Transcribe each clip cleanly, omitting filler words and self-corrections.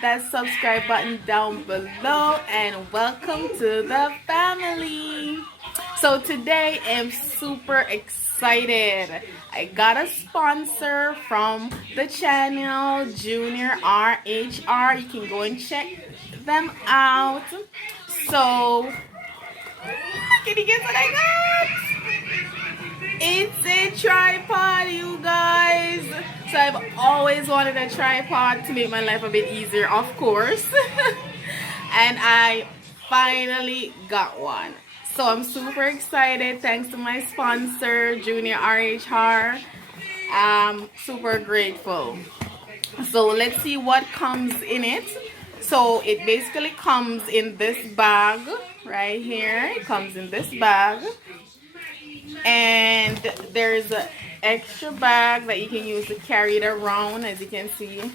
that subscribe button down below and welcome to the family. So today I'm super excited. I got a sponsor from the channel, Junior RHR. You can go and check them out. So can you guess what I got? It's a tripod, you guys. So I've always wanted a tripod to make my life a bit easier, of course. And I finally got one. So I'm super excited thanks to my sponsor, Junior RHR. I'm super grateful. So let's see what comes in it. So it basically comes in this bag right here. It comes in this bag. And there's an extra bag that you can use to carry it around. As you can see,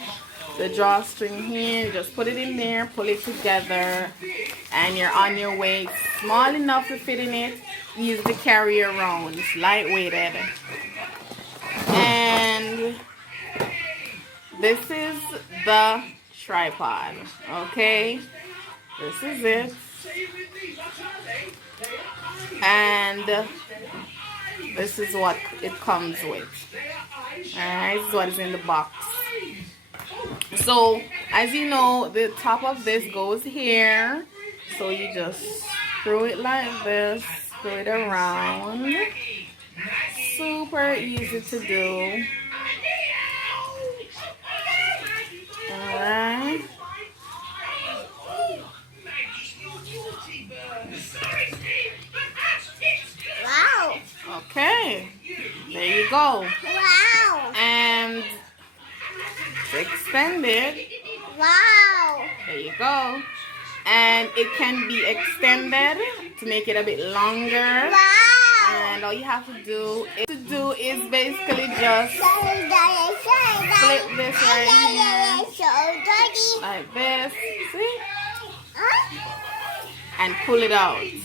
the drawstring here, just put it in there, pull it together, and you're on your way. It's small enough to fit in it, easy to carry around. It's lightweighted. And this is the tripod. Okay, this is it. And this is what it comes with. Alright, this is what is in the box. So as you know, the top of this goes here. So you just screw it like this, screw it around. Super easy to do. Alright. Wow. Okay, there you go. Wow. And extend it. Wow. There you go. And it can be extended to make it a bit longer. Wow. And all you have to do is basically just flip this right here. Like this. See? And pull it out. Yay!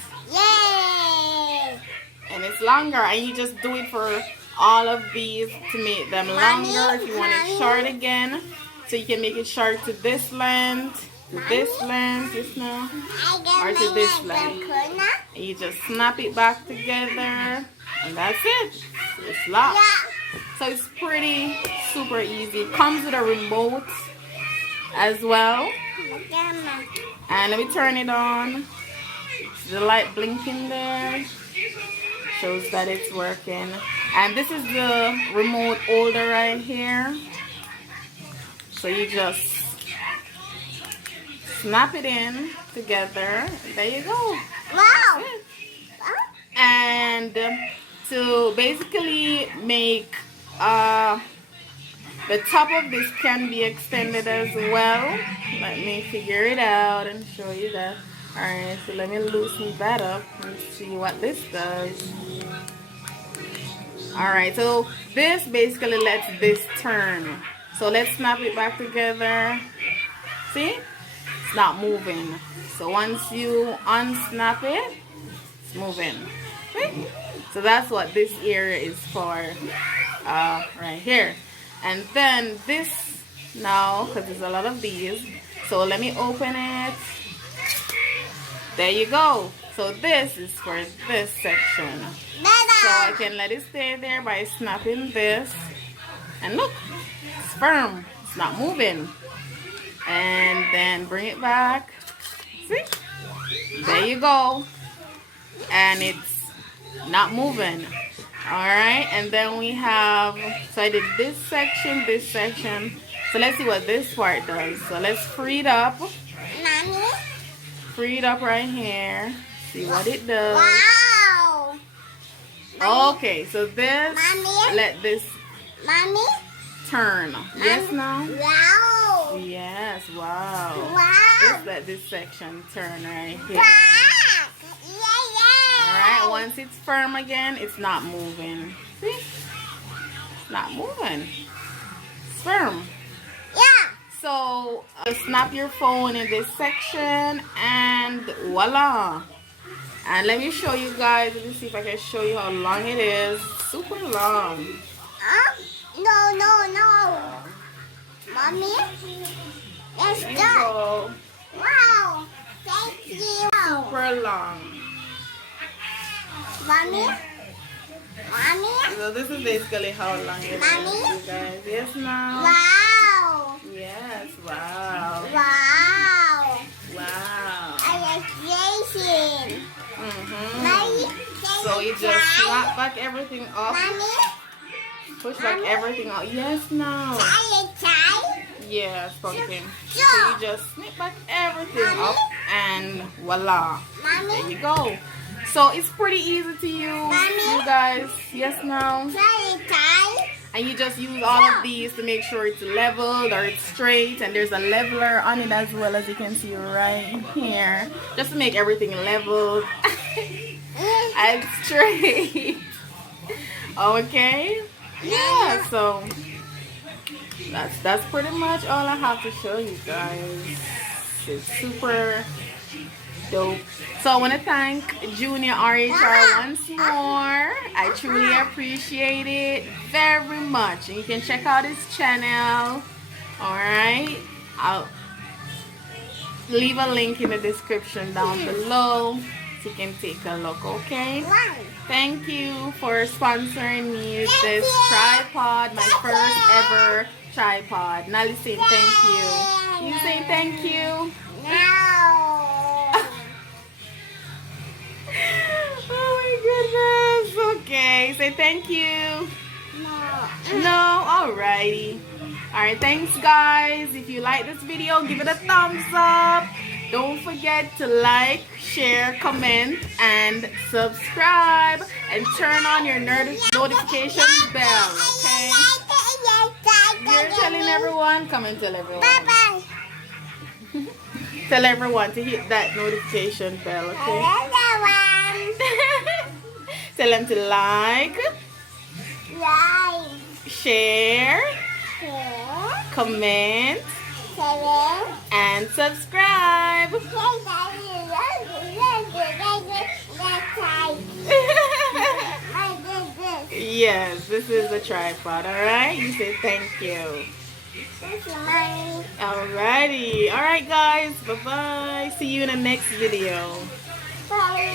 And it's longer, and you just do it for all of these to make them longer. If you want it short again, so you can make it short to this length, to this length, just now, or to this length. And you just snap it back together, and that's it. It's locked. So it's pretty super easy. It comes with a remote as well. And let me turn it on. The light blinking there shows that it's working. And this is the remote holder right here. So you just snap it in together. There you go. Wow. And to basically make the top of this can be extended as well. Let me figure it out and show you that. Alright, so let me loosen that up and see what this does. Alright, so this basically lets this turn. So let's snap it back together. See? It's not moving. So once you unsnap it, it's moving. See? So that's what this area is for right here. And then this now, because there's a lot of these, so let me open it. There you go. So this is for this section. So I can let it stay there by snapping this. And look, it's firm. It's not moving. And then bring it back. See? There you go. And it's not moving. Alright, and then we have, so I did this section. So let's see what this part does. So let's free it up. Mommy? Free it up right here. See what it does. Wow. Okay, so this, Mommy? let this Mommy? turn. Yes, now? Wow. Yes, wow. Wow. Just let this section turn right here. Wow. Yeah. Alright, once it's firm again, it's not moving. See? It's not moving. It's firm. Yeah. So, snap your phone in this section and voila. And let me show you guys, let me see if I can show you how long it is. Super long. No. Mommy? Let's There you go. go. Wow. Thank you. Super long. Mommy? Mommy? So this is basically how long it is, Mommy? you guys. Yes, now. Wow. Yes, wow. Wow. Wow. I like racing. Mommy? So you just snap back everything up. Mommy? Push back everything out. Yes, now. Tie. Yes, pumpkin. So Sure. you just snip back everything up and voila. There Mommy? you go. So it's pretty easy to use, you guys. Yes, now. Tie. And you just use all of these to make sure it's leveled or it's straight. And there's a leveler on it as well, as you can see right here. Just to make everything leveled and straight. Okay? Yeah, so that's pretty much all I have to show you guys. It's super dope. So I want to thank Junior RHR once more. I truly appreciate it very much. And you can check out his channel. Alright. I'll leave a link in the description down below so you can take a look, okay? Thank you for sponsoring me with this tripod, my first ever tripod. Nali saying thank you. You say thank you? No. Oh my goodness. Okay, say thank you. No. No, alrighty. Alright, thanks guys. If you like this video, give it a thumbs up. Don't forget to like, share, comment, and subscribe. And turn on your notification bell, okay? You're telling everyone? Come and tell everyone. Bye-bye. Tell everyone to hit that notification bell, okay? Tell them to like, share, comment, and subscribe. Yes, this is the tripod, alright? You say thank you. Alrighty. Alright guys, bye-bye. See you in the next video. Bye.